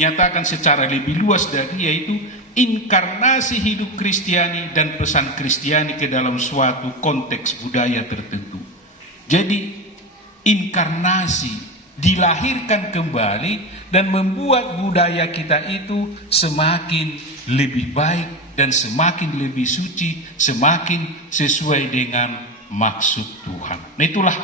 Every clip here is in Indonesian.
dinyatakan secara lebih luas dari, yaitu inkarnasi hidup Kristiani dan pesan Kristiani ke dalam suatu konteks budaya tertentu. Jadi inkarnasi, dilahirkan kembali dan membuat budaya kita itu semakin lebih baik dan semakin lebih suci, semakin sesuai dengan maksud Tuhan. Nah, itulah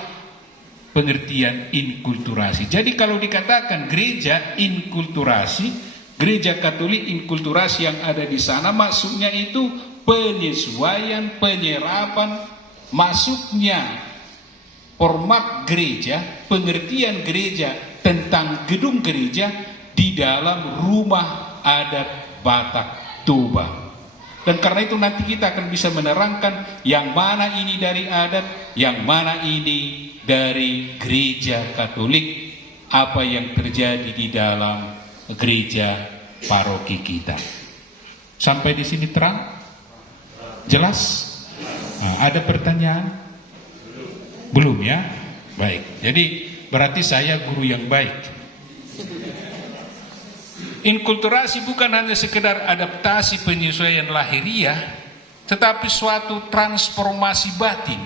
pengertian inkulturasi. Jadi kalau dikatakan gereja inkulturasi, gereja Katolik inkulturasi yang ada di sana, maksudnya itu penyesuaian, penyerapan masuknya format gereja, pengertian gereja tentang gedung gereja di dalam rumah adat Batak Toba. Dan karena itu nanti kita akan bisa menerangkan yang mana ini dari adat, yang mana ini dari gereja Katolik, apa yang terjadi di dalam gereja paroki kita. Sampai di sini terang? Jelas? Nah, ada pertanyaan? Belum ya? Baik. Jadi berarti saya guru yang baik. Inkulturasi bukan hanya sekedar adaptasi penyesuaian lahiriah, tetapi suatu transformasi batin.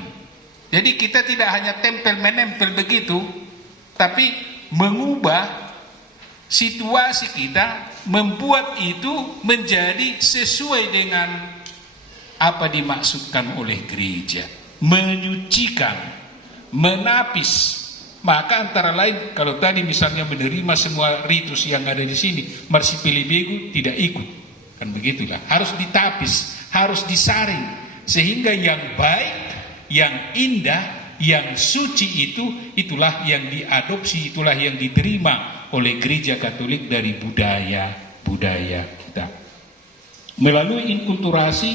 Jadi kita tidak hanya tempel menempel begitu, tapi mengubah situasi kita, membuat itu menjadi sesuai dengan apa dimaksudkan oleh gereja, menyucikan, menapis. Maka antara lain, kalau tadi misalnya menerima semua ritus yang ada di sini, Marsipili Begu tidak ikut, kan begitulah. Harus ditapis, harus disaring, sehingga yang baik, yang indah, yang suci itulah yang diadopsi, itulah yang diterima oleh gereja Katolik dari budaya kita. Melalui inkulturasi,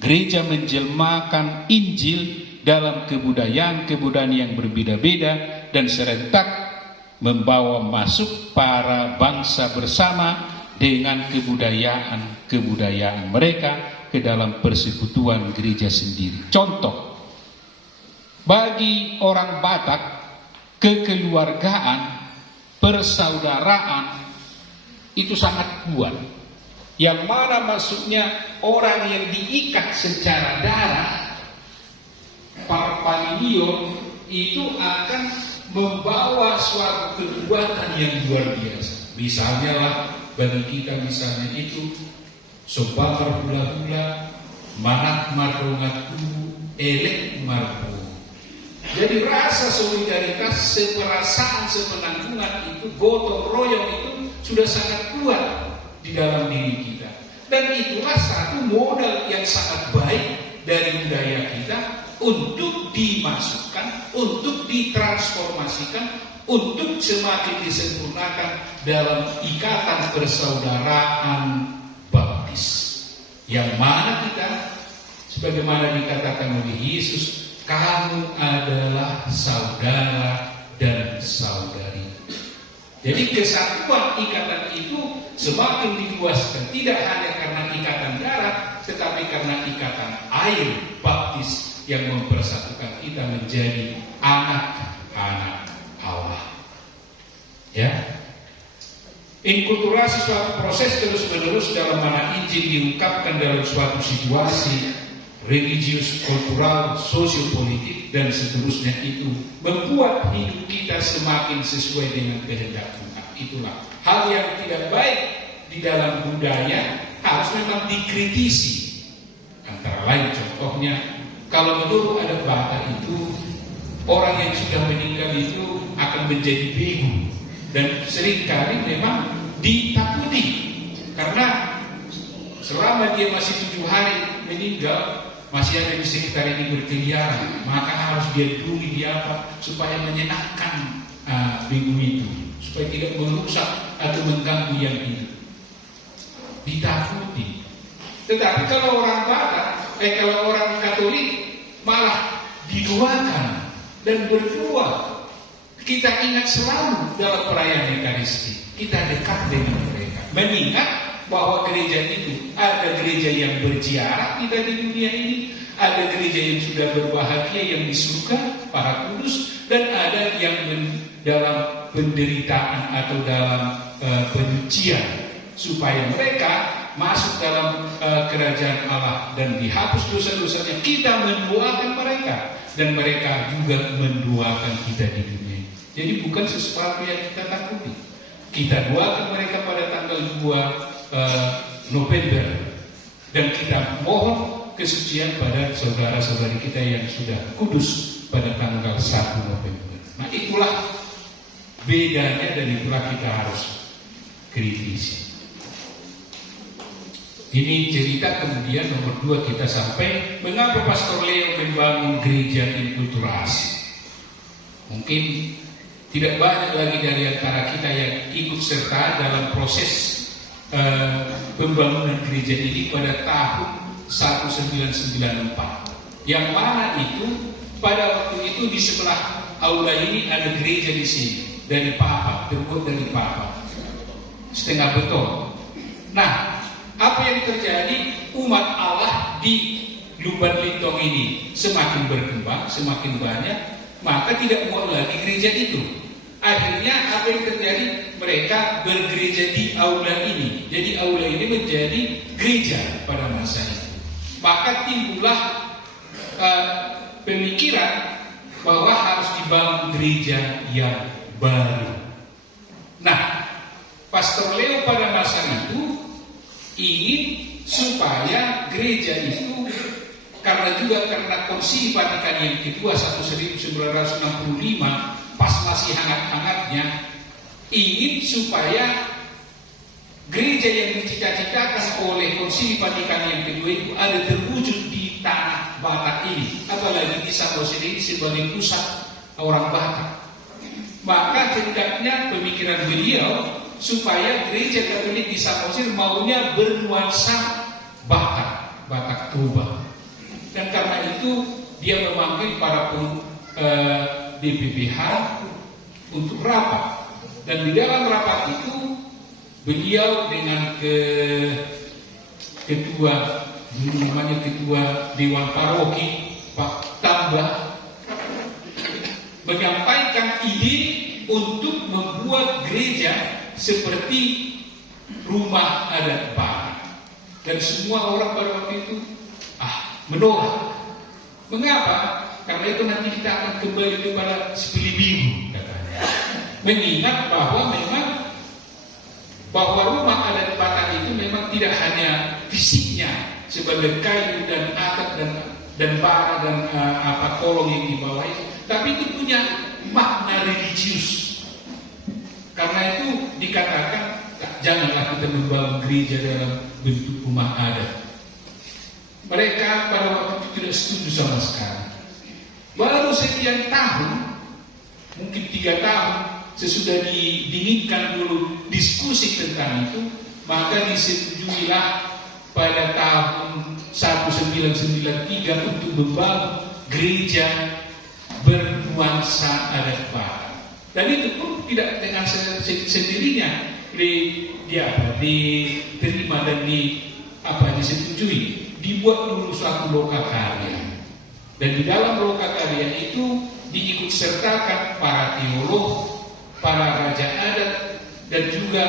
gereja menjelmakan Injil dalam kebudayaan yang berbeda-beda dan serentak membawa masuk para bangsa bersama dengan kebudayaan mereka ke dalam persekutuan gereja sendiri. Contoh, bagi orang Batak, kekeluargaan, persaudaraan itu sangat kuat. Yang mana maksudnya orang yang diikat secara darah, parpanion, itu akan membawa suatu kekuatan yang luar biasa. Misalnya lah, bagi kita misalnya itu sobabar hula-hula, manat marongatu, elek marbo. Jadi rasa solidaritas, seperasaan, sepenanggungan itu, gotong royong itu sudah sangat kuat di dalam diri kita. Dan itulah satu modal yang sangat baik dari budaya kita untuk dimasukkan, untuk ditransformasikan, untuk semakin disempurnakan dalam ikatan persaudaraan baptis. Yang mana kita, sebagaimana dikatakan oleh Yesus, kamu adalah saudara dan saudari. Jadi kesatuan ikatan itu semakin diluaskan, tidak hanya karena ikatan darah, tetapi karena ikatan air baptis yang mempersatukan kita menjadi anak-anak Allah. Ya, inkulturasi suatu proses terus-menerus dalam mana Injil diungkapkan dalam suatu situasi religius, kultural, sosiopolitik dan seterusnya, itu membuat hidup kita semakin sesuai dengan kehendak Tuhan. Itulah hal yang tidak baik di dalam budaya harus memang dikritisi. Antara lain contohnya, kalau menurut adat Batak itu, orang yang sudah meninggal itu akan menjadi begu dan seringkali memang ditakuti karena selama dia masih 7 hari meninggal, masih ada di sekitar ini berkeliaran, maka harus dia duduk di apa supaya menyenangkan begu itu, supaya tidak merusak atau mengganggu yang hidup. Ditakuti. Tetapi kalau orang Batak, kalau orang Katolik malah didoakan dan berdoa. Kita ingat selalu dalam perayaan Ekaristi, kita dekat dengan mereka, mengingat bahwa gereja itu ada gereja yang berziarah kita di dunia ini, ada gereja yang sudah berbahagia yang di surga, para kudus, dan ada yang dalam penderitaan atau dalam penyucian supaya mereka masuk dalam kerajaan Allah dan dihapus dosa-dosanya. Kita mendoakan mereka dan mereka juga mendoakan kita di dunia. Jadi bukan sesuatu yang kita takuti. Kita doakan mereka pada tanggal 2 November dan kita mohon kesucian pada saudara-saudari kita yang sudah kudus pada tanggal 1 November. Nah, itulah bedanya dan itulah kita harus kritisi. Ini cerita. Kemudian nomor 2 kita sampai mengapa Pastor Leo membangun gereja inkulturasi. Mungkin tidak banyak lagi dari antara kita yang ikut serta dalam proses pembangunan gereja ini pada tahun 1994. Yang mana itu pada waktu itu di sebelah aula ini ada gereja di sini dari Papa, terbuat dari Papa, setengah beton. Nah, apa yang terjadi? Umat Allah di Lumban Lintong ini semakin berkembang, semakin banyak, maka tidak mau lagi gereja itu. Akhirnya apa yang terjadi? Mereka bergereja di aula ini. Jadi aula ini menjadi gereja pada masa itu. Maka timbullah pemikiran bahwa harus dibangun gereja yang baru. Nah, Pastor Leo pada masa itu ingin supaya gereja itu, karena Konsili Vatikan yang kedua 1965 pas masih hangat-hangatnya, ingin supaya gereja yang dicita-citakan oleh Konsili Vatikan yang kedua itu ada terwujud di tanah Batak ini, apalagi di Samosir ini sebagai pusat orang Batak. Maka hendaknya pemikiran beliau supaya gereja Katolik di Samosir maunya bernuansa Batak Toba. Dan karena itu dia memanggil para DPPH untuk rapat. Dan di dalam rapat itu beliau dengan ketua Dewan Paroki Pak Tambah menyampaikan ide untuk membuat gereja seperti rumah adat Batak. Dan semua orang pada waktu itu menolak. Mengapa? Karena itu nanti kita akan kembali kepada sepilih biru, katanya. Mengingat bahwa rumah adat Batak itu memang tidak hanya fisiknya sebagai kayu dan atap dan bara dan kolong yang di bawah itu, tapi itu punya makna religius. Karena itu dikatakan janganlah kita membangun gereja dalam bentuk rumah adat. Mereka pada waktu itu tidak setuju sama sekali. Baru sekian tahun, mungkin 3 tahun sesudah dinginkan dulu diskusi tentang itu, maka disetujuilah pada tahun 1993 untuk membangun gereja bernuansa adat Batak. Dan itu pun tidak dengan sendirinya diterima dan disetujui. Dibuat dulu suatu lokakarya, dan di dalam lokakarya itu diikut sertakan para teolog, para raja adat, dan juga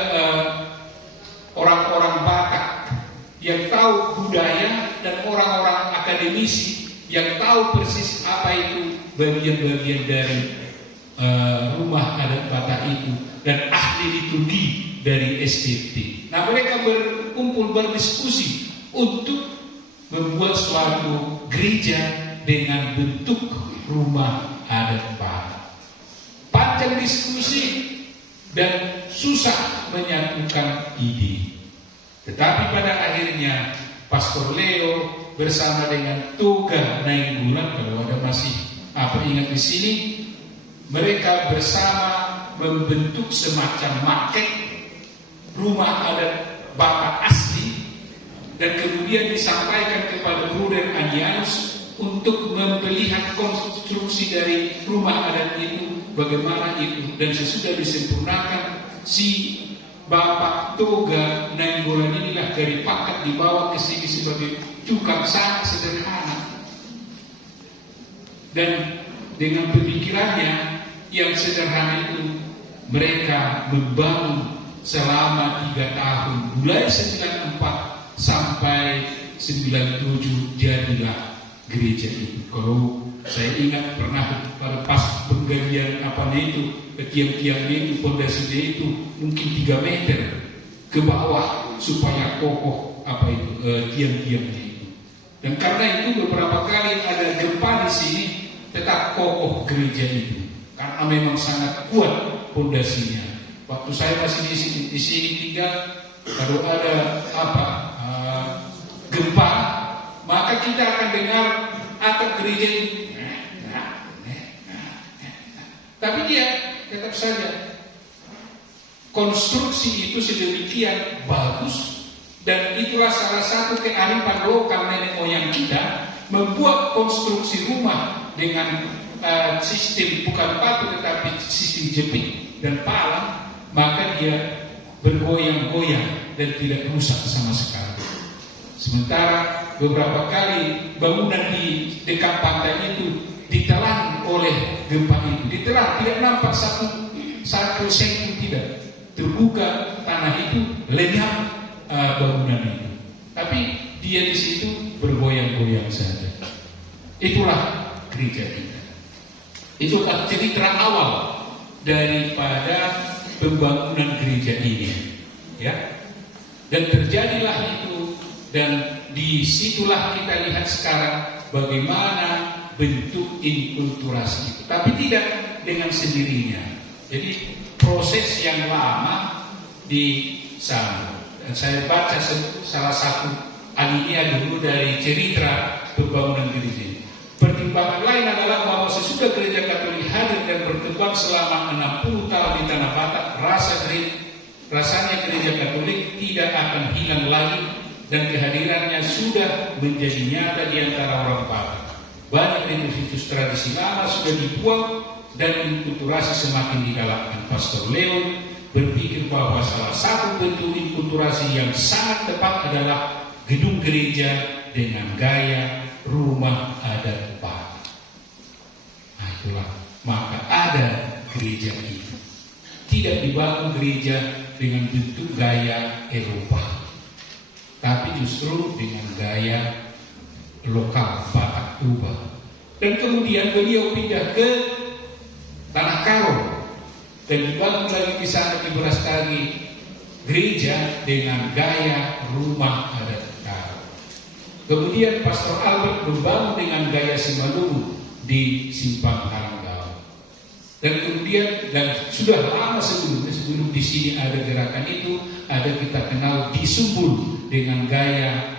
orang-orang Batak yang tahu budaya dan orang-orang akademisi yang tahu persis apa itu bagian-bagian dari rumah adat Batak itu, dan ahli liturgi dari SDT. Nah, mereka berkumpul berdiskusi untuk membuat suatu gereja dengan bentuk rumah adat Batak. Panjang diskusi dan susah menyatukan ide. Tetapi pada akhirnya Pastor Leo bersama dengan Toga Nainggolan, kalau ada masih ingat di sini, mereka bersama membentuk semacam maket rumah adat Batak asli. Dan kemudian disampaikan kepada Bruder Anianus untuk melihat konstruksi dari rumah adat itu, bagaimana itu. Dan sesudah disempurnakan, si Bapak Toga Nainggolan inilah dari pakat dibawa ke sini sebagai tukang sangat sederhana. Dan dengan pemikirannya yang sederhana itu, mereka membangun selama 3 tahun, mulai 94 sampai 97 jadilah gereja itu. Kalau saya ingat pernah pas penggalian itu, tiang-tiangnya itu, fondasinya itu mungkin 3 meter ke bawah supaya kokoh tiang-tiangnya itu. Dan karena itu beberapa kali ada gempa di sini, tetap kokoh gereja itu karena memang sangat kuat fondasinya. Waktu saya masih di sini tinggal, kalau ada gempa, maka kita akan dengar atap gereja itu. Tapi dia tetap saja konstruksi itu sedemikian bagus, dan itulah salah satu kearifan lokal nenek moyang kita, membuat konstruksi rumah dengan sistem bukan batu tetapi sistem jepit dan palang, maka dia bergoyang-goyang dan tidak rusak sama sekali. Sementara beberapa kali bangunan di dekat pantai itu ditelan oleh gempa itu, ditelan, tidak nampak satu senti, tidak terbuka tanah itu, lenyap bangunan itu, tapi dia di situ bergoyang-goyang saja. Itulah gereja kita. Itulah cerita awal daripada pembangunan gereja ini, ya. Dan terjadilah itu, dan disitulah kita lihat sekarang bagaimana bentuk inkulturasi itu, tapi tidak dengan sendirinya. Jadi proses yang lama di sana. Dan saya baca salah satu alinea dulu dari cerita pembangunan gereja. Pertimbangan lain adalah bahwa sesudah gereja Katolik hadir dan berkembang selama 60 tahun di Tanah Batak, rasanya gereja Katolik tidak akan hilang lagi, dan kehadirannya sudah menjadi nyata di antara orang Batak. Banyak situs tradisi lama sudah dibuang dan inkulturasi semakin digalakkan. Pastor Leon berpikir bahwa salah satu bentuk inkulturasi yang sangat tepat adalah gedung gereja dengan gaya rumah adat Batak. Nah, itulah maka ada gereja itu. Tidak dibangun gereja dengan bentuk gaya Eropa, tapi justru dengan gaya lokal Batak Tuba. Dan kemudian beliau pindah ke Tanah Karo dan dibangun lagi di sana di Brastagi gereja dengan gaya rumah adat Karo. Kemudian Pastor Albert membangun dengan gaya Simalungun di Simpang Haranggau. Dan kemudian, dan sudah lama sebelum di sini ada gerakan itu, ada kita kenal di Sumbul dengan gaya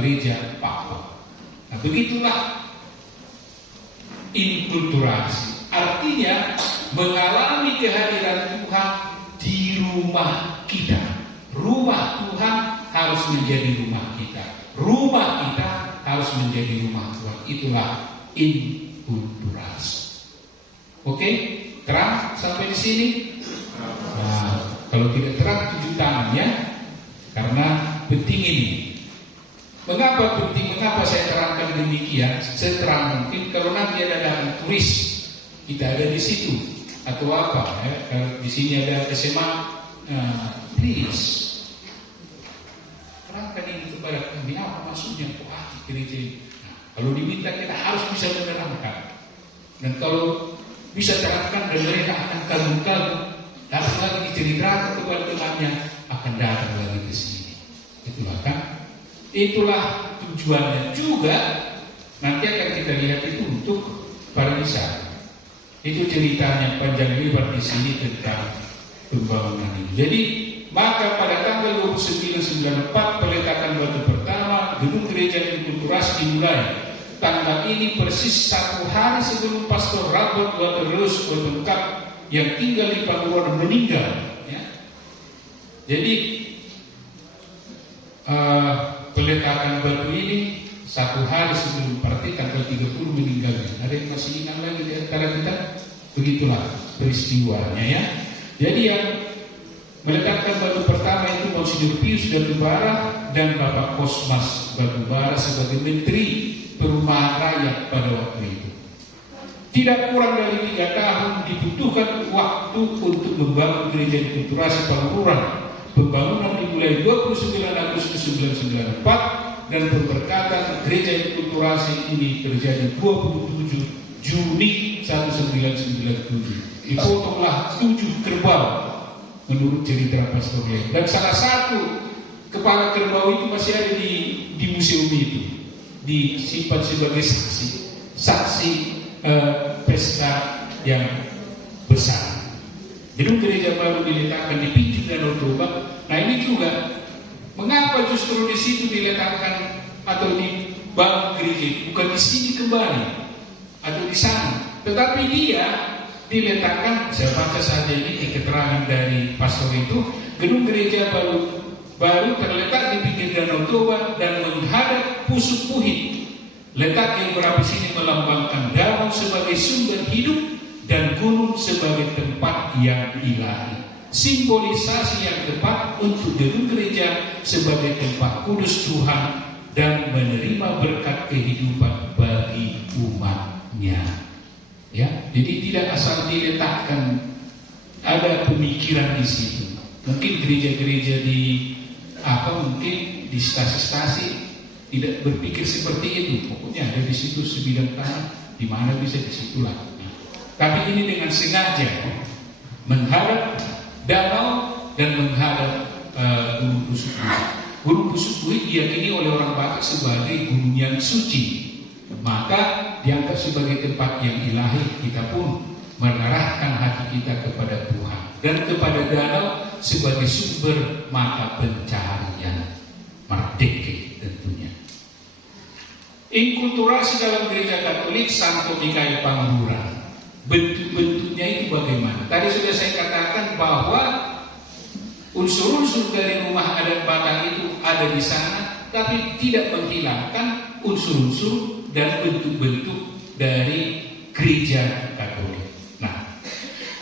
gereja Pakpak. Nah, begitulah inkulturasi. Artinya mengalami kehadiran Tuhan di rumah kita. Rumah Tuhan harus menjadi rumah kita. Rumah kita harus menjadi rumah Tuhan. Itulah inkulturasi. Oke? Terang sampai di sini? Nah, kalau tidak terang, tunjuk tangan ya. Karena penting ini. Mengapa penting? Mengapa saya terangkan demikian? Seterang mungkin. Kalau nanti ada turis, kita ada di situ atau apa? Ya? Kalau di sini ada SMA, please terangkan ini kepada kami. Apa maksudnya? Gereja ini. Nah, kalau diminta kita harus bisa menerangkan. Dan kalau bisa terangkan, dan mereka akan kagum-kagum, datang lagi diceritakan kepada temannya, akan datang lagi ke sini. Itulah kan? Itulah tujuannya juga. Nanti akan kita lihat itu untuk pariwisata. Itu ceritanya panjang lebar di sini tentang pembangunan ini. Jadi maka pada tanggal 29/94 peletakan batu pertama gedung gereja inkulturasi dimulai. Tanggal ini persis 1 hari sebelum Pastor Robert Waterreus Bertengkap yang tinggal di Pakuan meninggal. Ya. Jadi peletakan batu ini 1 hari sebelum partai tanggal 30 meninggalnya. Ada yang masih ingat lagi di antara kita? Begitulah peristiwanya ya. Jadi yang meletakkan batu pertama itu Monsignor Pius Batubara dan Bapak Kosmas Batubara sebagai Menteri Perumahan Rakyat pada waktu itu. Tidak kurang dari 3 tahun dibutuhkan waktu untuk membangun gereja dikulturasi Pangururan. Pembangunan dimulai 29 Agustus 1994 dan pemberkatan gereja dikulturasi ini terjadi 27 Juni 1997. Dipotonglah 7 kerbau menurut cerita Pastor Leo. Dan salah satu kepala kerbau itu masih ada di museum itu, disimpan sebagai saksi pesta yang besar. Gedung gereja baru diletakkan di pinggir Danau Toba. Nah ini juga mengapa justru di situ diletakkan atau dibangun gereja, bukan di sini kembali atau di sana, tetapi dia diletakkan. Saya baca saja ini keterangan dari pastor itu, gedung gereja baru terletak di pinggir Danau Toba dan menghadap Pusuk Puhit. Letak geografis ini melambangkan danau sebagai sumber hidup dan gunung sebagai tempat yang ilahi. Simbolisasi yang tepat untuk gedung gereja sebagai tempat kudus Tuhan dan menerima berkat kehidupan bagi umatnya. Ya, jadi tidak asal diletakkan, ada pemikiran di situ. Mungkin gereja-gereja mungkin di stasi-stasi tidak berpikir seperti itu. Pokoknya ada di situ sebidang tanah, di mana bisa di situlah. Tapi ini dengan sengaja menghadap danau dan menghadap Gunung Pusuk Puhit. Gunung Pusuk Puhit diyakini oleh orang Batak sebagai gunung yang suci, maka dianggap sebagai tempat yang ilahi. Kita pun mengarahkan hati kita kepada Tuhan dan kepada danau sebagai sumber mata pencaharian merdeka tentunya. Inkulturasi dalam gereja Katolik Santo Mikael Pangururan, bentuk-bentuknya itu bagaimana? Tadi sudah saya katakan bahwa unsur-unsur dari rumah adat Batak itu ada di sana, tapi tidak menghilangkan unsur-unsur dan bentuk-bentuk dari gereja Katolik. Nah,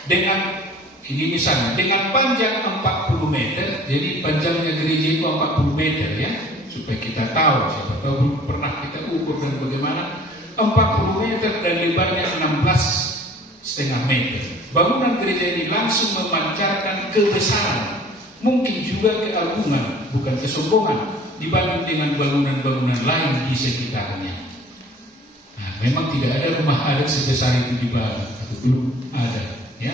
dengan ini misalnya dengan panjang 40 meter, jadi panjangnya gereja itu 40 meter ya, supaya kita tahu, siapa tahu belum pernah kita ukur dan bagaimana. 40 meter dan lebarnya 16,5 meter. Bangunan gereja ini langsung memancarkan kebesaran, mungkin juga keagungan, bukan kesombongan, dibanding dengan bangunan-bangunan lain di sekitarnya. Nah, memang tidak ada rumah adat sebesar itu di Bali, atau belum ada, ya.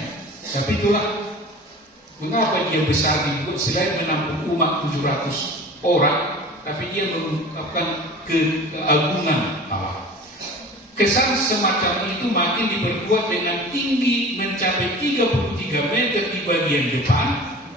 Tapi itulah mengapa dia besar dibuat, selain menampung umat 700 orang, tapi dia mengungkapkan keagungan Allah. Kesan semacam itu makin diperkuat dengan tinggi mencapai 33 meter di bagian depan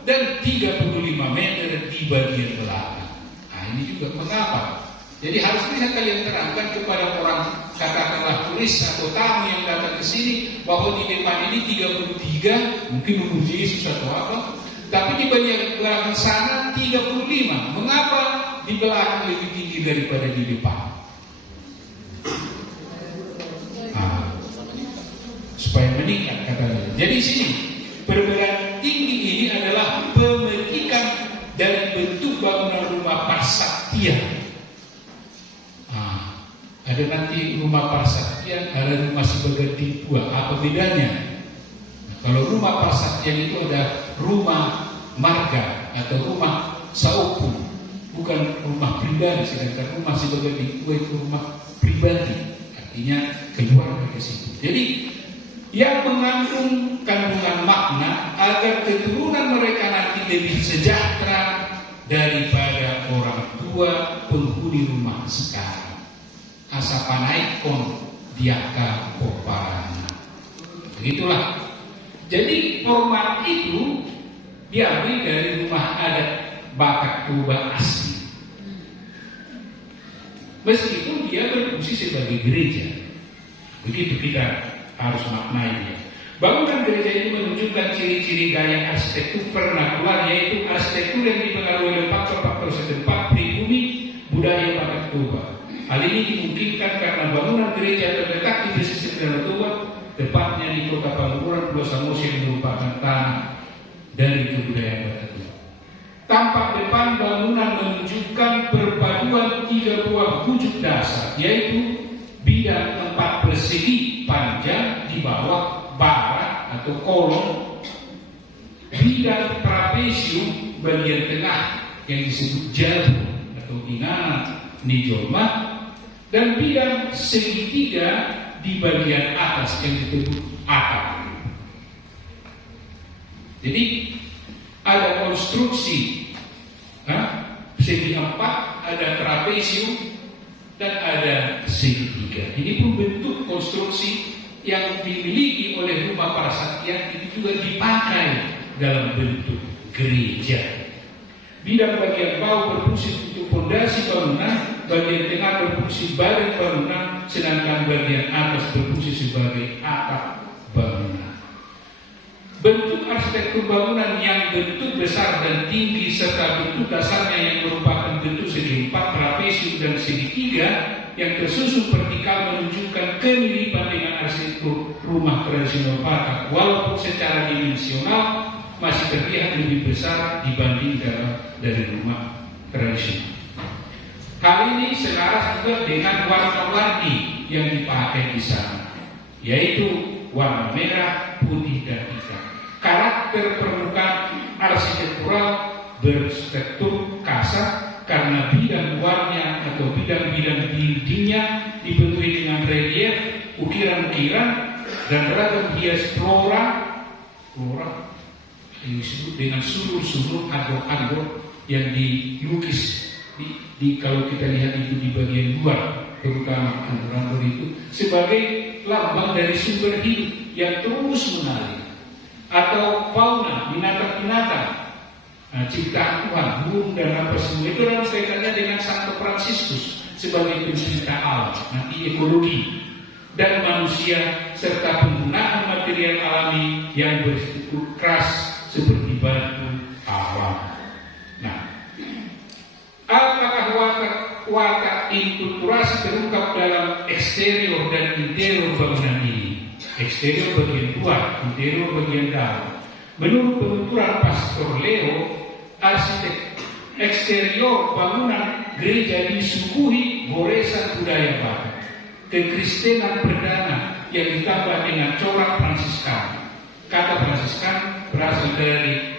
dan 35 meter di bagian belakang. Nah ini juga mengapa. Jadi harus bisa kalian terangkan kepada orang, katakanlah turis atau tamu yang datang ke sini, bahwa di depan ini 33, mungkin umur Yesus atau apa, tapi di bagian belakang sana 35. Mengapa di belakang lebih tinggi daripada di depan? Supaya meningkat katanya. Jadi sini perbedaan tinggi ini adalah pemetikan dari bentuk bangunan rumah Parsaktian. Ada nanti rumah Parsaktian, ada rumah sebagai Timpua. Apa bedanya? Nah, kalau rumah Parsaktian itu ada rumah marga atau rumah saupu, bukan rumah pribadi. Sedangkan rumah sebagai Timpua itu rumah pribadi, artinya keluarga ke situ. Jadi yang mengandung kandungan makna agar keturunan mereka nanti lebih sejahtera daripada orang tua penghuni rumah sekarang. Asapanaikon diaka poparana. Begitulah. Jadi format itu diambil dari rumah adat Batak Toba asli. Meskipun dia berfungsi sebagai gereja. Begitu kita harus maknainya. Bangunan gereja ini menunjukkan ciri-ciri gaya arsitektur vernakular, yaitu arsitektur yang dipengaruhi oleh faktor-faktor setempat pribumi budaya Batak Toba. Hal ini dimungkinkan karena bangunan gereja terletak di pesisir Danau Toba, tepatnya di kota Pangururan, Pulau Samosir, yang merupakan tanah dari kebudayaan Batak Toba. Tampak depan bangunan menunjukkan perpaduan 3 buah wujud dasar, yaitu bidang 4 persegi panjang atau kolom, bidang trapesium bagian tengah yang disebut jarum atau inana nijolma, dan bidang segitiga di bagian atas yang disebut atap. Jadi ada konstruksi segi empat, ada trapesium, dan ada segitiga. Ini pun bentuk konstruksi yang dimiliki oleh rumah Parsatya itu juga dipakai dalam bentuk gereja. Bidang bagian bawah berfungsi untuk fondasi bangunan, bagian tengah berfungsi badan bangunan, sedangkan bagian atas berfungsi sebagai atap bangunan. Bentuk arsitektur bangunan yang bentuk besar dan tinggi serta bentuk dasarnya yang merupakan bentuk segi empat, trapesium dan segitiga yang tersusun vertikal menunjukkan kemiripan dengan arsitektur rumah tradisional Batak, walaupun secara dimensional masih terlihat lebih besar dibanding dari rumah tradisional. Hal ini selaras juga dengan warna-warni yang dipakai di sana, yaitu warna merah, putih, dan hitam. Karakter permukaan arsitektural berstruktur kasar karena bidang luarnya atau bidang-bidang dindingnya dipenuhi dengan relief, ukiran-ukiran, dan ragam hias flora yang disebut dengan sulur-sulur agor-agor yang dilukis kalau kita lihat itu di bagian luar, terutama agor-agor itu sebagai lambang dari sumber hidup yang terus mengalir, atau fauna, binatang-binatang, ciptaan Tuhan, burung dan apa semua itu dalam kaitannya dengan Santo Fransiskus sebagai pencinta alam, nanti ekologi dan manusia, serta penggunaan material alami yang berstruktur keras seperti batu alam. Nah, apakah watak inkulturasi terungkap dalam eksterior dan interior bangunan ini? Eksterior bagian luar, interior bagian dalam. Menurut penuturan Pastor Leo, arsitek eksterior bangunan gereja disuguhi goresan budaya Batak, kekristenan perdana yang ditambah dengan corak Fransiskan. Kata Fransiskan berasal dari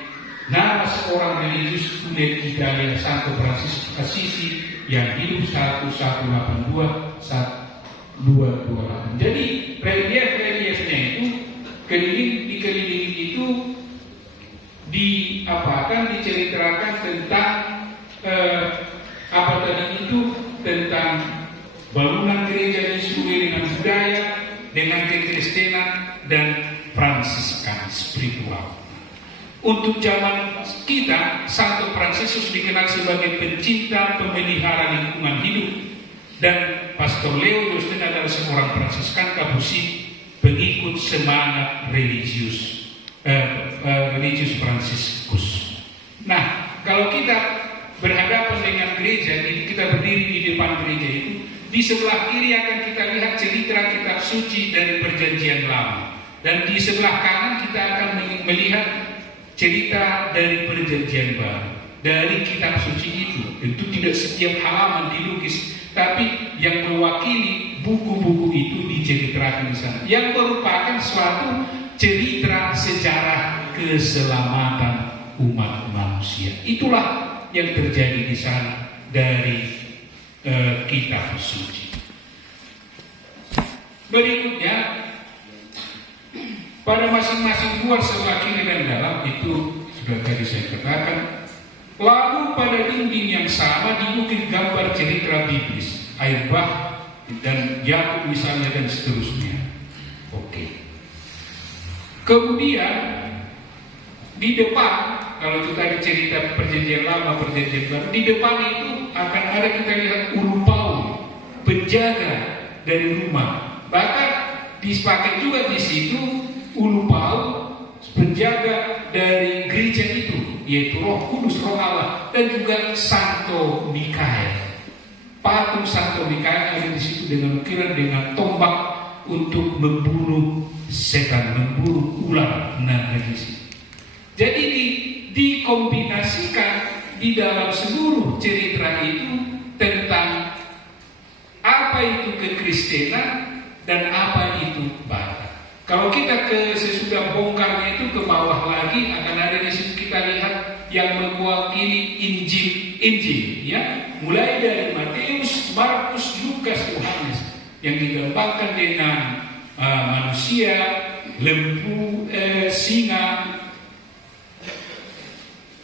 nama seorang religius kulit Italia, Santo Fransiskus Assisi, yang hidup 1182. Jadi relief-reliefnya itu dikelilingi itu diceritakan tentang tentang bangunan gereja disuguhi dengan budaya, dengan kekristenan dan Fransiskan spiritual. Untuk zaman kita, Santo Fransiskus dikenal sebagai pencinta pemelihara lingkungan hidup, dan Pastor Leo Justin adalah seorang Fransiskan Kapusi, pengikut semangat religius Fransiskus. Nah, kalau kita berhadapan dengan gereja, kita berdiri di depan gereja itu, di sebelah kiri akan kita lihat cerita kitab suci dari Perjanjian Lama, dan di sebelah kanan kita akan melihat cerita dari Perjanjian Baru. Dari kitab suci itu, tentu tidak setiap halaman dilukis, tapi yang mewakili buku-buku itu diceritakan di sana, yang merupakan suatu cerita sejarah keselamatan umat manusia. Itulah yang terjadi di sana dari kitab suci. Berikutnya, pada masing-masing luar sebelah kiri dan dalam itu sudah tadi saya katakan. Lalu pada dinding yang sama dilukis gambar cerita biblis, air bah dan Yakub misalnya, dan seterusnya. Oke. Kemudian di depan, kalau kita ada cerita Perjanjian Lama, Perjanjian Baru, di depan itu akan ada kita lihat ulu paul, penjaga dari rumah. Bahkan dipakai juga di situ ulu paul, penjaga dari gereja itu, yaitu Roh Kudus, Roh Allah, dan juga Santo Mikael. Patung Santo Mikael ada di situ dengan ukiran dengan tombak untuk membunuh setan, membunuh ular. Nah, di situ. Jadi dikombinasikan di dalam seluruh cerita itu tentang apa itu kekristenan dan apa itu Batak. Kalau kita ke sesudah bongkarnya itu ke bawah lagi akan ada di situ kita lihat yang mewakili Injil, ya, mulai dari Matius, Markus, Lukas, Yohanes yang digambarkan dengan manusia, lembu,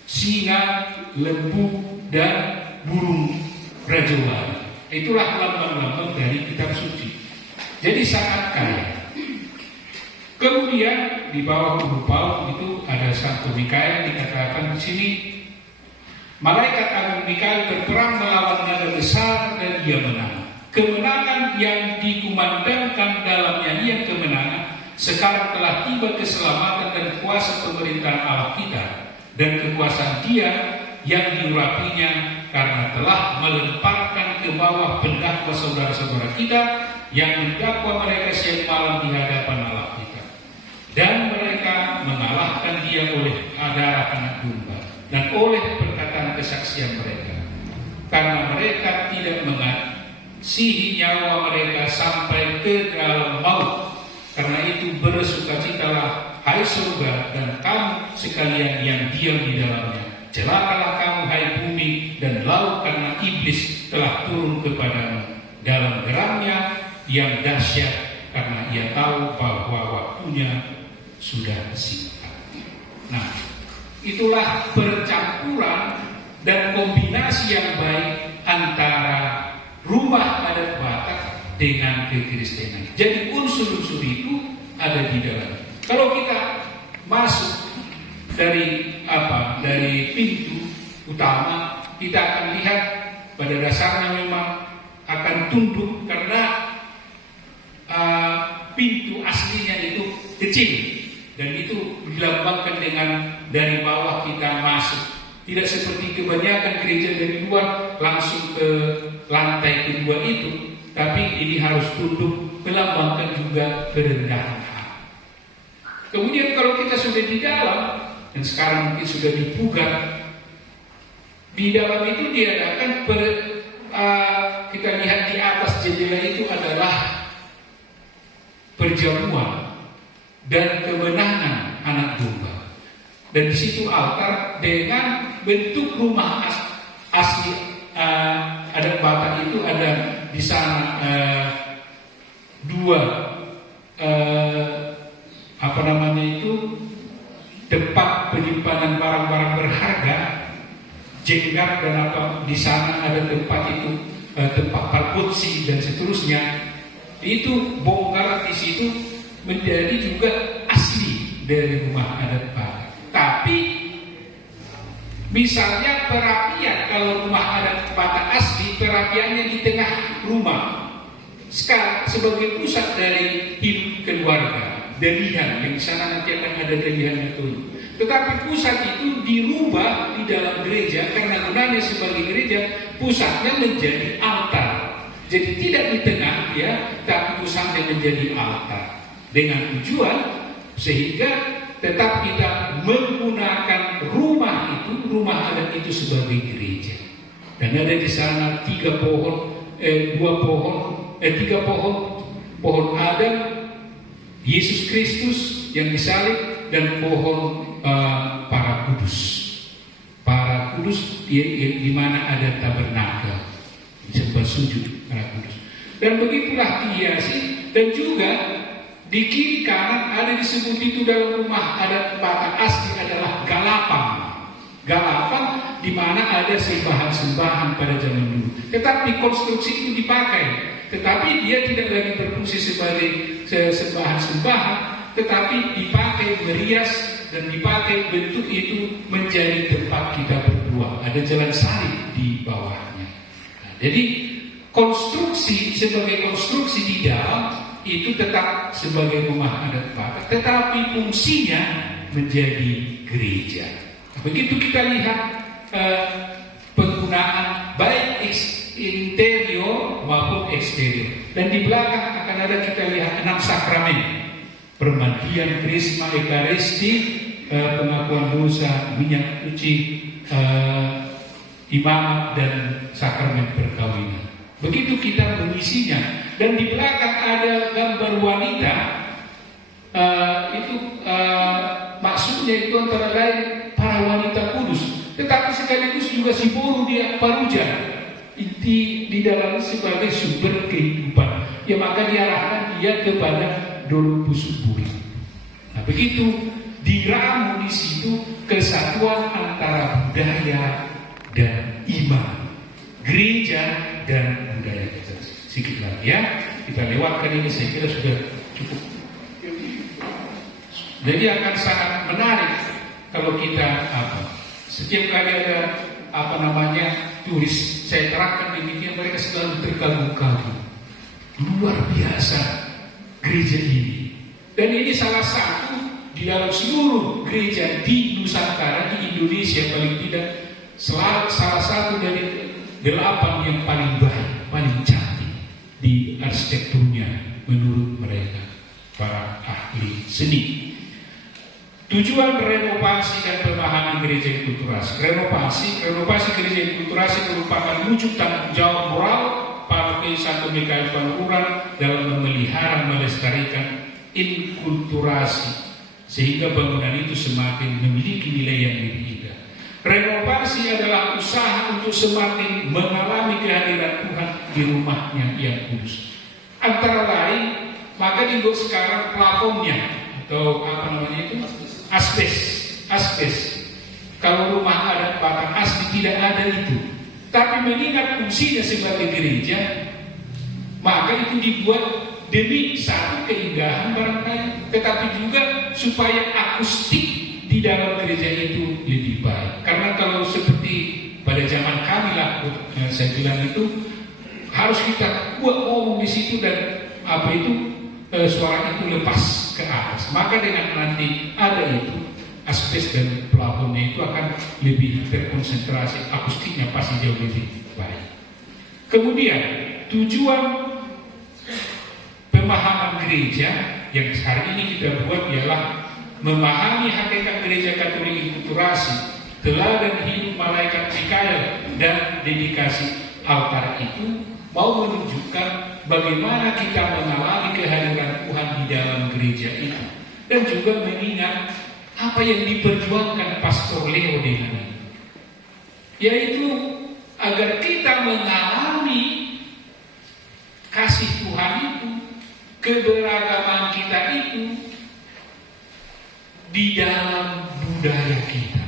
singa, lembu dan burung rajawali. Itulah lambang-lambang dari kitab suci. Jadi sangat kaya. Kemudian di bawah huruf Paul itu ada Santo Mikael, dikatakan di sini malaikat agung Mikael berperang melawan naga besar dan ia menang. Kemenangan yang dikumandangkan dalam nyanyian kemenangan, sekarang telah tiba keselamatan dan kuasa pemerintahan Allah kita dan kekuasaan Dia yang diurapinya, karena telah melemparkan ke bawah pendakwa saudara-saudara kita yang mendakwa mereka siang malam di hadapan Allah kita. Dan mereka mengalahkan Dia oleh darah anak domba dan oleh perkataan kesaksian mereka, karena mereka tidak mengasihi nyawa mereka sampai ke dalam maut. Karena itu bersukacitalah hai surga dan kamu sekalian yang diam di dalamnya. Celakalah kamu hai bumi dan laut, karena iblis telah turun kepadamu dalam geramnya yang dahsyat, karena ia tahu bahwa waktunya sudah singkat. Nah, itulah percampuran dan kombinasi yang baik antara rumah adat Batak dengan kekristenan. Jadi unsur-unsur itu ada di dalam. Kalau kita masuk dari pintu utama, kita akan lihat pada dasarnya memang akan tunduk karena pintu aslinya itu kecil, dan itu dilambangkan dengan dari bawah kita masuk. Tidak seperti kebanyakan gereja dari luar langsung ke lantai kedua itu, tapi ini harus tunduk, melambangkan juga kerendahan hati. Kemudian kalau kita sudah di dalam, dan sekarang mungkin sudah dibuka, di dalam itu diadakan kita lihat di atas jendela itu adalah perjamuan dan kemenangan anak domba. Dan di situ altar dengan bentuk rumah asli adat Batak itu ada di sana dua tempat penyimpanan barang-barang berharga, jenggar dan di sana ada tempat itu tempat parkutsi dan seterusnya. Itu bongkar di situ menjadi juga asli dari rumah adat Batak. Tapi misalnya perapian, kalau rumah adat Batak asli, perapiannya di tengah rumah sebagai pusat dari hidup keluarga, delihan yang di sana nanti akan ada delihannya tuh. Tetapi pusat itu dirubah di dalam gereja karena gunanya sebagai gereja, pusatnya menjadi altar. Jadi tidak di tengah ya, tapi pusatnya menjadi altar dengan tujuan sehingga tetap kita menggunakan rumah adat itu sebagai gereja. Dan ada di sana tiga pohon pohon Adam, Yesus Kristus yang disalib, dan pohon para kudus di mana ada tabernakel disebut sujud para kudus. Dan begitulah dihiasi, dan juga di kiri kanan ada disebut itu dalam rumah adat Batak asli adalah galapan di mana ada sembahan-sembahan pada zaman dulu. Tetapi konstruksi itu dipakai, tetapi dia tidak lagi berfungsi sebagai sembahan-sembahan, tetapi dipakai merias dan dipakai bentuk itu menjadi tempat kita berdua. Ada jalan salib di bawahnya. Nah, jadi konstruksi sebagai konstruksi di dalam itu tetap sebagai rumah adat Batak, tetapi fungsinya menjadi gereja. Begitu kita lihat penggunaan baik interior maupun eksterior, dan di belakang akan ada kita lihat 6 sakramen: permandian, krisma, ekaristi, pengakuan dosa, minyak suci, imamat, dan sakramen perkawinan. Begitu kita mengisinya, dan di belakang ada gambar wanita maksudnya itu antara lain para wanita kudus, tetapi sekaligus juga si boru dia paruja di dalam sebagai sumber kehidupan. Ya maka diarahkan dia kepada dolu pusuburi. Nah begitu diramu di situ kesatuan antara budaya dan iman, gereja dan budaya kita. Sedikit lagi ya, kita lewatkan ini, saya kira sudah cukup. Jadi akan sangat menarik kalau kita setiap kali ada turis, saya terangkan demikian, mereka selalu terkagum-kagum. Luar biasa gereja ini. Dan ini salah satu di dalam seluruh gereja di Nusantara, di Indonesia paling tidak, salah satu dari 8 yang paling baik, paling cantik di arsitekturnya menurut mereka, para ahli seni. Tujuan renovasi dan pemahaman gereja inkulturasi. Renovasi gereja inkulturasi merupakan wujud tanggung jawab moral Paroki Santo Mikael Panguran dalam memelihara melestarikan inkulturasi sehingga bangunan itu semakin memiliki nilai yang lebih indah. Renovasi adalah usaha untuk semakin mengalami kehadiran Tuhan di rumahnya yang kudus. Antara lain, maka dibuat sekarang plafonnya atau asbes. Kalau rumah adat batang asli tidak ada itu. Tapi mengingat fungsinya sebagai gereja, maka itu dibuat demi satu keindahan barangkali, tetapi juga supaya akustik di dalam gereja itu lebih baik. Karena kalau seperti pada zaman kami lah, saya bilang itu harus kita buat ngomong di situ dan suara itu lepas ke atas. Maka dengan nanti ada itu asbes dan plafonnya itu akan lebih terkonsentrasi, akustiknya pasti jauh lebih baik. Kemudian tujuan pemahaman gereja yang hari ini kita buat ialah memahami hakikat gereja Katolik inkulturasi, teladan hidup malaikat Mikael dan dedikasi altar itu mau menunjukkan bagaimana kita mengalami kehadiran Tuhan di dalam gereja itu, dan juga mengingat apa yang diperjuangkan Pastor Leo dengan ini, yaitu agar kita mengalami kasih Tuhan itu, keberagaman kita itu di dalam budaya kita.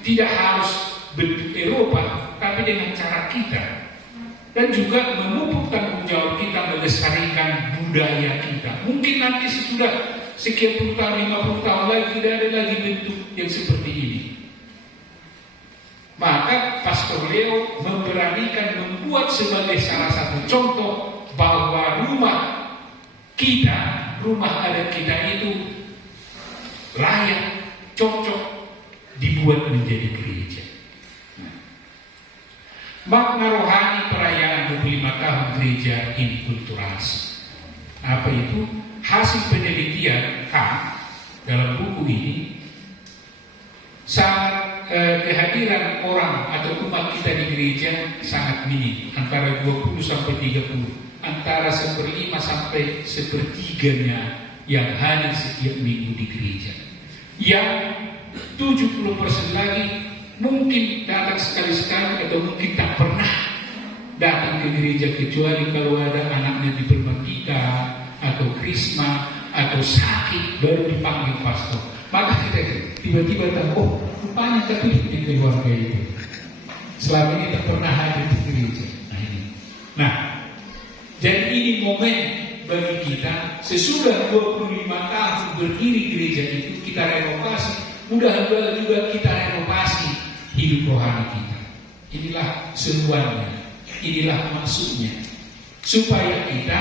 Tidak harus bentuk Eropa, tapi dengan cara kita. Dan juga memupuk tanggung jawab kita melestarikan budaya kita. Mungkin nanti sesudah sekian puluh tahun, 50 tahun lagi tidak ada lagi bentuk yang seperti ini. Maka Pastor Leo memberanikan membuat sebagai salah satu contoh bahwa rumah kita, rumah adat kita itu layak, cocok dibuat menjadi gereja. Makna rohani perayaan 25 tahun gereja inkulturasi. Apa itu? Hasil penelitian dalam buku ini, sangat kehadiran orang atau umat kita di gereja sangat minim, antara 20 sampai 30, antara 1/5 sampai 1/3 yang hadir setiap minggu di gereja. Yang 70% lagi mungkin datang sekali-sekali atau mungkin tak pernah datang ke gereja kecuali kalau ada anaknya dipermandikan atau krisma atau sakit baru dipanggil pastor. Maka kita tiba-tiba tahu, rupanya Katolik di keluarga itu selama ini tak pernah hadir di gereja. Nah, jadi ini momen bagi kita sesudah 25 tahun berdiri gereja itu, kita renovasi. Mudah-mudahan juga kita renovasi hidup rohani kita. Inilah seruannya, inilah maksudnya, supaya kita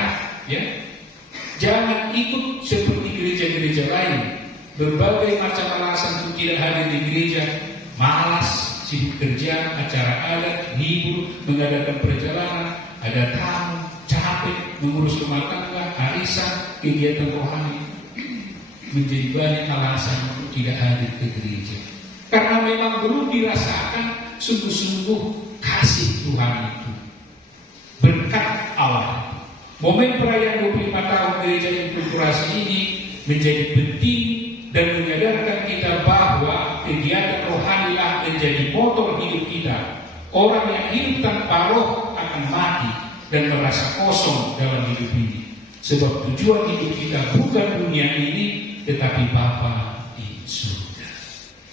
jangan ikut seperti gereja-gereja lain, berbagai macam alasan untuk tidak hadir di gereja, malas, sibuk kerja, acara adat, hibur, mengadakan perjalanan, ada tamu, capek, mengurus rumah tangga, arisan, kegiatan rohani, menjadi banyak alasan untuk tidak hadir ke gereja. Karena memang belum dirasakan sungguh-sungguh kasih Tuhan itu, berkat Allah. Momen perayaan 25 tahun gereja inkulturasi ini menjadi penting dan menyadarkan kita bahwa kegiatan rohanilah menjadi motor hidup kita. Orang yang hidup tanpa roh akan mati dan merasa kosong dalam hidup ini. Sebab tujuan hidup kita bukan dunia ini, tetapi Bapa di surga.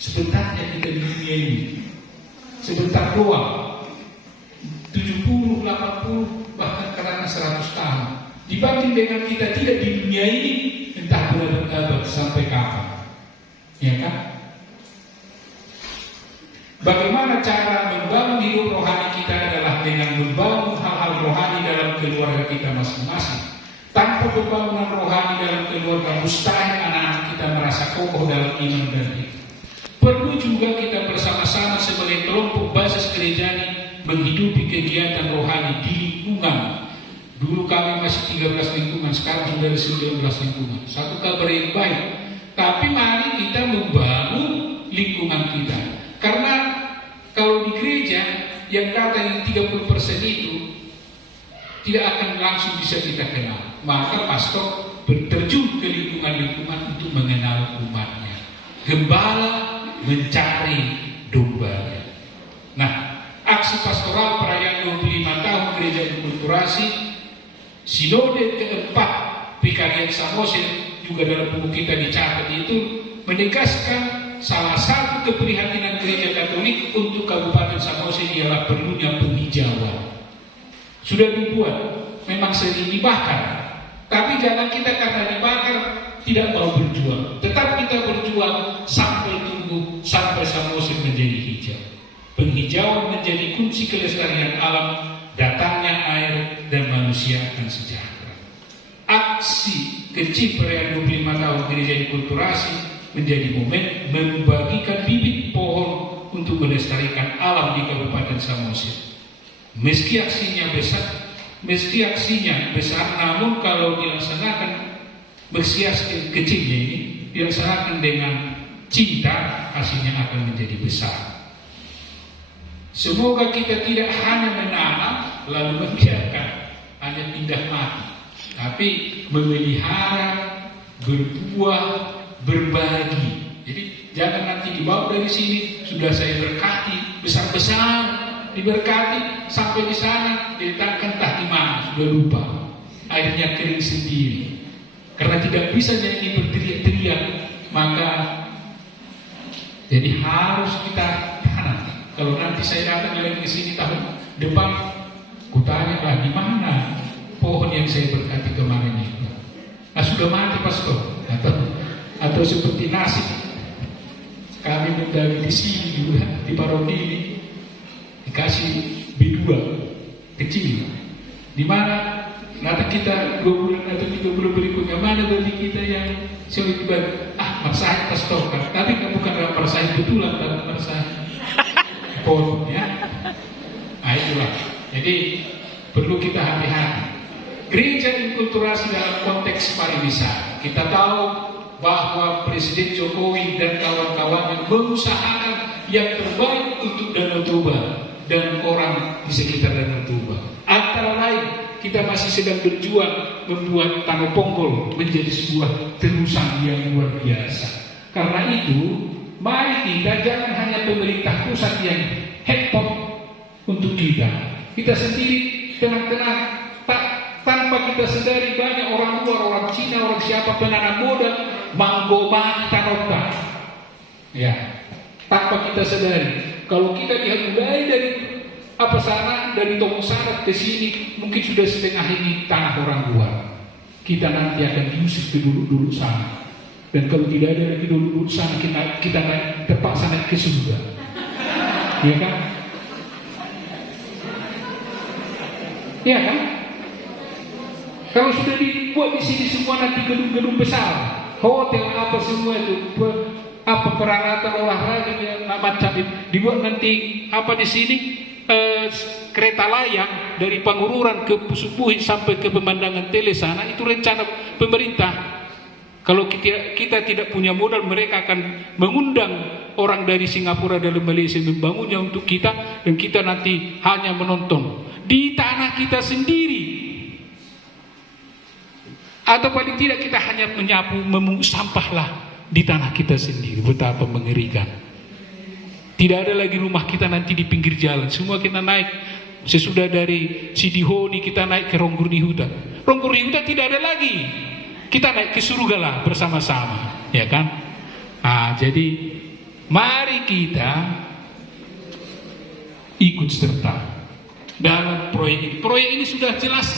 Sebentarnya kita di dunia ini, sebentar doang, 70, 80, bahkan karena 100 tahun. Dibanding dengan kita tidak di dunia ini, entah berabad-abad sampai kapan. Ya kan? Bagaimana cara membangun hidup rohani kita adalah dengan membangun hal-hal rohani dalam keluarga kita masing-masing. Tanpa pembangunan rohani dalam keluarga, mustahil anak-anak kita merasa kokoh dalam iman dan hidup. Perlu juga kita bersama-sama sebagai kelompok basis gerejani menghidupi kegiatan rohani di lingkungan. Dulu kami masih 13 lingkungan, sekarang sudah 19 lingkungan. Satu kabar yang baik. Tapi mari kita membangun lingkungan kita. Karena kalau di gereja yang datang 30% itu tidak akan langsung bisa kita kenal. Maka pastor berterjun ke lingkungan-lingkungan untuk mengenal umatnya. Gembala mencari dombanya. Nah, aksi pastoral perayaan 25 tahun gereja inkulturasi, sinode keempat Pikarian Samosir juga dalam buku kita dicatat itu menegaskan salah satu keprihatinan gereja Katolik untuk Kabupaten Samosir ialah perlunya penghijauan. Sudah dibuat, memang sering dibakar. Tapi jangan kita karena dibakar tidak mau berjuang. Tetap kita berjuang sampai tumbuh, sampai Samosir menjadi hijau. Penghijauan menjadi kunci kelestarian alam, datangnya air, dan manusia akan sejahtera. Aksi kecil perayaan 25 tahun gereja inkulturasi menjadi momen membagikan bibit pohon untuk melestarikan alam di Kabupaten Samosir. Meski aksinya besar, namun kalau dilaksanakan kecilnya ini dilaksanakan dengan cinta, hasilnya akan menjadi besar. Semoga kita tidak hanya menanam lalu membiarkan hanya pindah mati, tapi memelihara, berbuah, berbagi. Jadi jangan nanti dibawa dari sini sudah saya berkati besar-besar, diberkati sampai di sana diletakkan entah di mana sudah lupa, airnya kering sendiri karena tidak bisa nyanyi berteriak-teriak. Maka jadi harus kita tanam. Kalau nanti saya datang lagi ke sini tahun depan, kutanya di mana pohon yang saya berkati kemarin itu? Sudah mati pastor, atau seperti nasi kami mendaki di sini juga di paroki ini dikasih B2 kecil, di mana nanti kita 2 bulan atau 3 bulan berikutnya mana bagi kita yang sulit banget masalah pastor kan, tapi bukan masalah betulan, tapi masalah pohon ya. Itulah. Jadi perlu kita hati-hati. Gereja inkulturasi dalam konteks pariwisata. Kita tahu bahwa Presiden Jokowi dan kawan-kawannya mengusahakan yang terbaik untuk Danau Toba dan orang di sekitar Danau Toba. Antara lain, kita masih sedang berjuang membuat Tanah Ponggol menjadi sebuah terusan yang luar biasa. Karena itu, mari kita jangan hanya pemerintah pusat yang hektok untuk kita. Kita sendiri tenang-tenang, tanpa kita sadari banyak orang luar, orang Cina, orang siapa penanam modal menggobani tanah. Ya, tanpa kita sadari. Kalau kita lihat mulai dari dari Tomo Sarat ke sini, mungkin sudah setengah ini tanah orang luar. Kita nanti akan diusir ke dulu sana. Dan kalau tidak ada lagi dulu sana, kita terpaksa naik ke surga. Iya kan? Iya kan? Kalau sudah dibuat di sini semua nanti gedung-gedung besar, hotel apa semua itu, peralatan olahraga macam itu dibuat nanti di sini kereta layang dari Pangururan ke Pusupuhi sampai ke pemandangan tele sana, itu rencana pemerintah. Kalau kita tidak punya modal, mereka akan mengundang orang dari Singapura dan Malaysia membangunnya untuk kita, dan kita nanti hanya menonton di tanah kita sendiri. Atau paling tidak kita hanya menyapu, memungut sampahlah di tanah kita sendiri. Betapa mengerikan. Tidak ada lagi rumah kita nanti di pinggir jalan. Semua kita naik. Sesudah dari Sidihoni kita naik ke Ronggurni Huta. Ronggurni Huta tidak ada lagi. Kita naik ke surga lah bersama-sama. Ya kan? Jadi mari kita ikut serta dalam proyek ini. Proyek ini sudah jelas.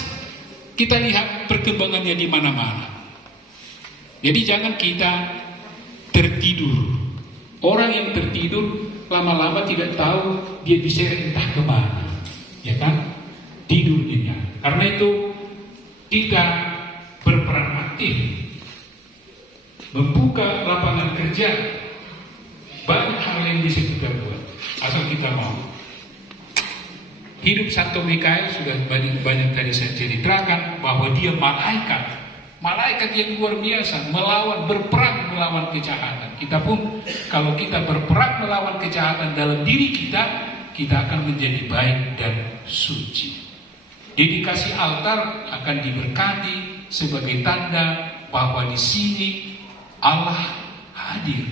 Kita lihat perkembangannya di mana-mana. Jadi jangan kita tertidur. Orang yang tertidur lama-lama tidak tahu dia diseret entah kemana, ya kan? Tidur dia. Karena itu kita berperan aktif, membuka lapangan kerja. Banyak hal yang bisa kita buat, asal kita mau. Hidup Santo Mikael sudah banyak tadi saya ceritakan bahwa dia malaikat yang luar biasa, berperang melawan kejahatan. Kita pun kalau kita berperang melawan kejahatan dalam diri kita, kita akan menjadi baik dan suci. Dedikasi altar akan diberkati sebagai tanda bahwa di sini Allah hadir.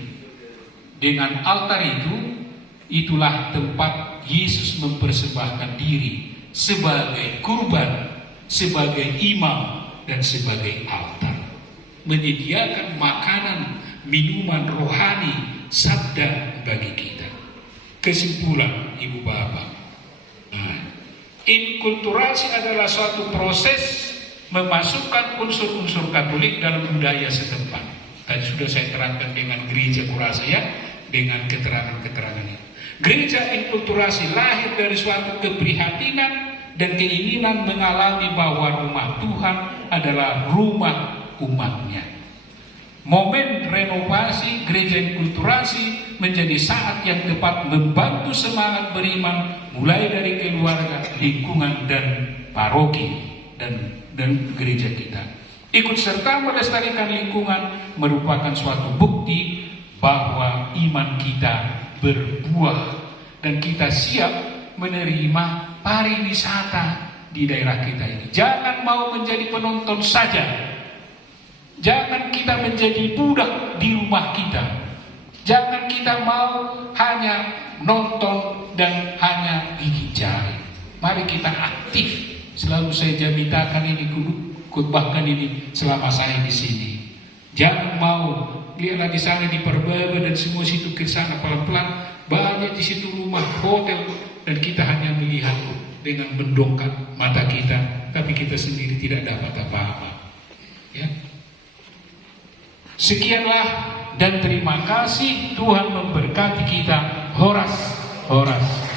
Dengan altar itu, itulah tempat Yesus mempersembahkan diri sebagai kurban, sebagai imam, dan sebagai altar. Menyediakan makanan, minuman rohani, sabda bagi kita. Kesimpulan, Ibu Bapak. Inkulturasi adalah suatu proses memasukkan unsur-unsur Katolik dalam budaya setempat. Tadi sudah saya terangkan dengan gereja Kurasaya, dengan keterangan-keterangan itu. Gereja inkulturasi lahir dari suatu keprihatinan dan keinginan mengalami bahwa rumah Tuhan adalah rumah umatnya. Momen renovasi gereja inkulturasi menjadi saat yang tepat membantu semangat beriman mulai dari keluarga, lingkungan, dan paroki dan gereja kita. Ikut serta melestarikan lingkungan merupakan suatu bukti bahwa iman kita berbuah dan kita siap menerima pariwisata di daerah kita ini. Jangan mau menjadi penonton saja. Jangan kita menjadi budak di rumah kita. Jangan kita mau hanya nonton dan hanya gigit jari. Mari kita aktif. Selalu saya jamitakan ini, khotbahkan ini selama saya di sini. Jangan mau lihatlah di sana di Perbaba dan semua situ ke sana pelan-pelan, banyak di situ rumah, hotel, dan kita hanya melihat dengan mendongak mata kita, tapi kita sendiri tidak dapat apa-apa. Ya. Sekianlah dan terima kasih. Tuhan memberkati kita. Horas, horas.